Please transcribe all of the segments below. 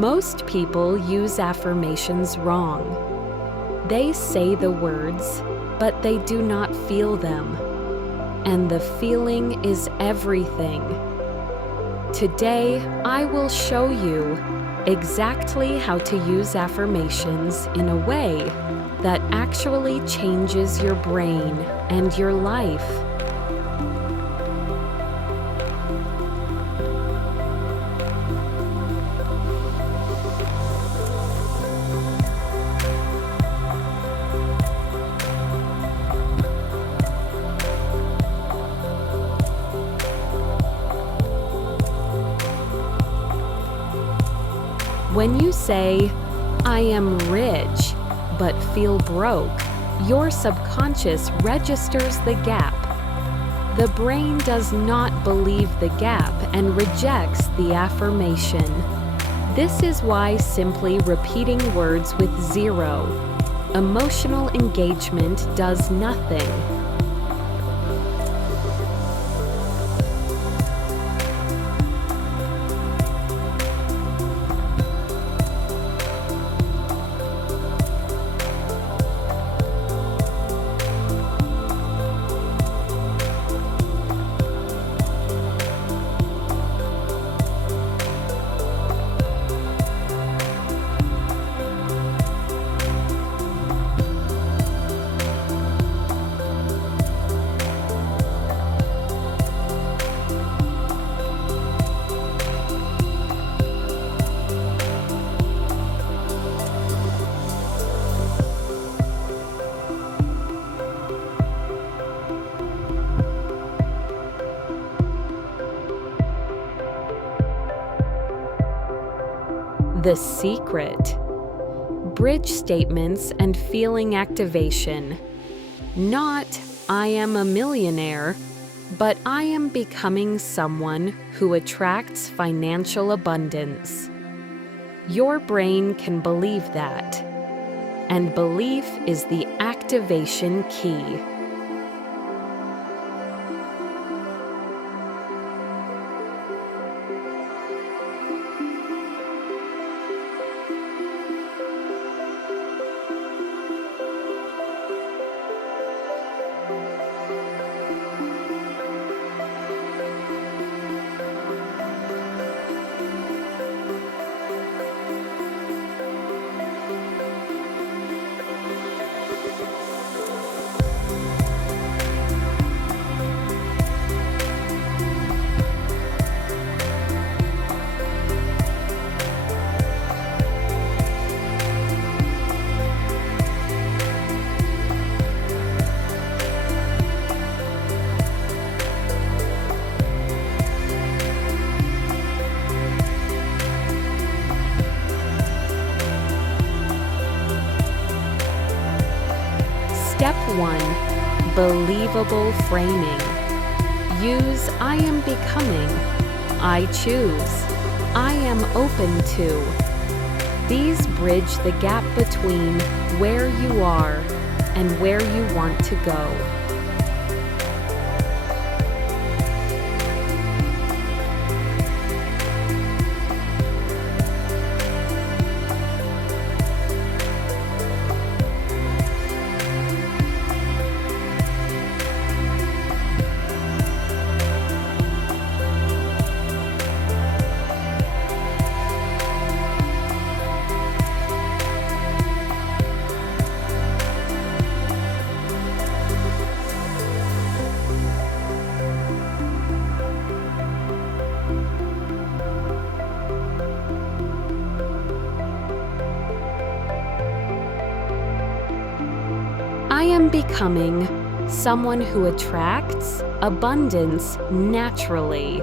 Most people use affirmations wrong. They say the words, but they do not feel them. And the feeling is everything. Today, I will show you exactly how to use affirmations in a way that actually changes your brain and your life. When you say, "I am rich," but feel broke, your subconscious registers the gap. The brain does not believe the gap and rejects the affirmation. This is why simply repeating words with zero emotional engagement does nothing. The secret. Bridge statements and feeling activation. Not, "I am a millionaire," but "I am becoming someone who attracts financial abundance." Your brain can believe that, and belief is the activation key. Step 1. Believable framing. Use "I am becoming," "I choose," "I am open to." These bridge the gap between where you are and where you want to go. I am becoming someone who attracts abundance naturally.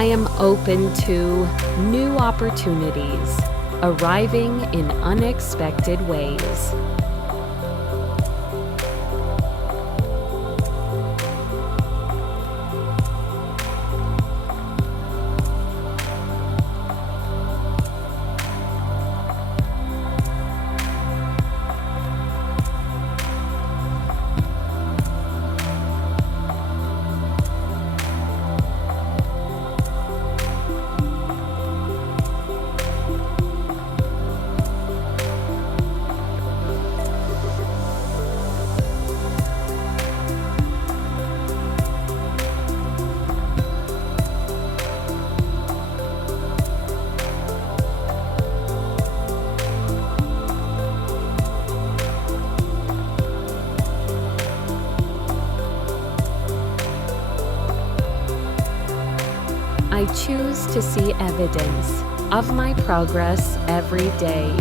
I am open to new opportunities, arriving in unexpected ways. I choose to see evidence of my progress every day.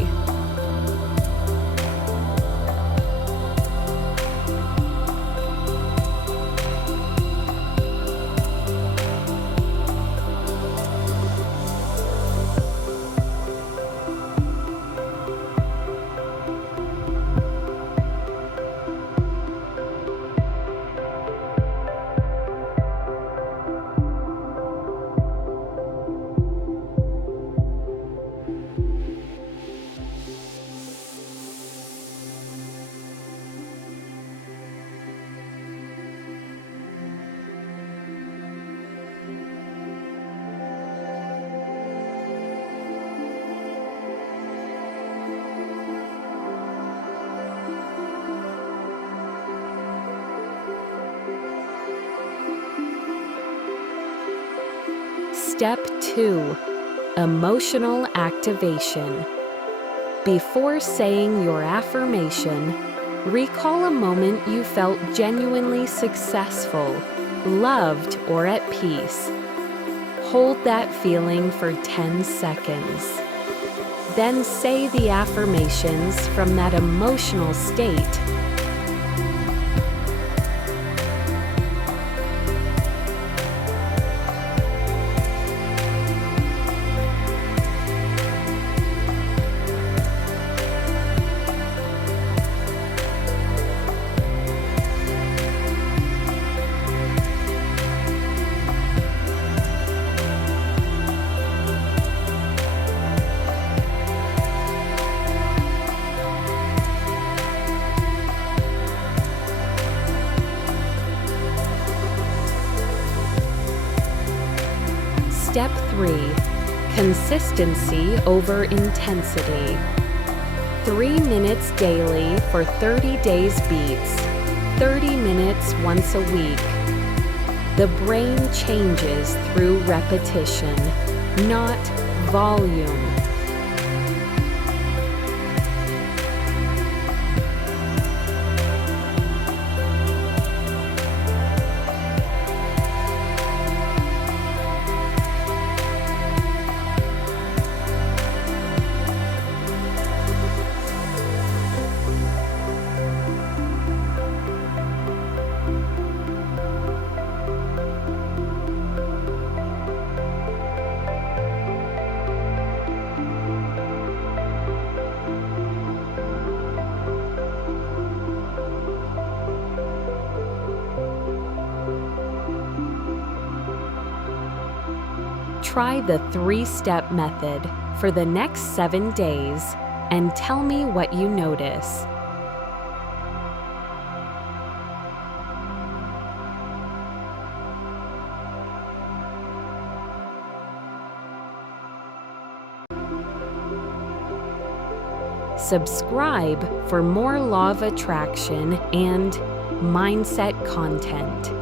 Step 2. Emotional activation. Before saying your affirmation, recall a moment you felt genuinely successful, loved, or at peace. Hold that feeling for 10 seconds. Then say the affirmations from that emotional state. Step 3. Consistency over intensity. 3 minutes daily for 30 days beats 30 minutes once a week. The brain changes through repetition, not volume. Try the 3-step method for the next 7 days and tell me what you notice. Subscribe for more Law of Attraction and mindset content.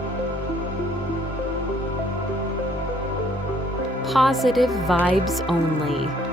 Positive vibes only.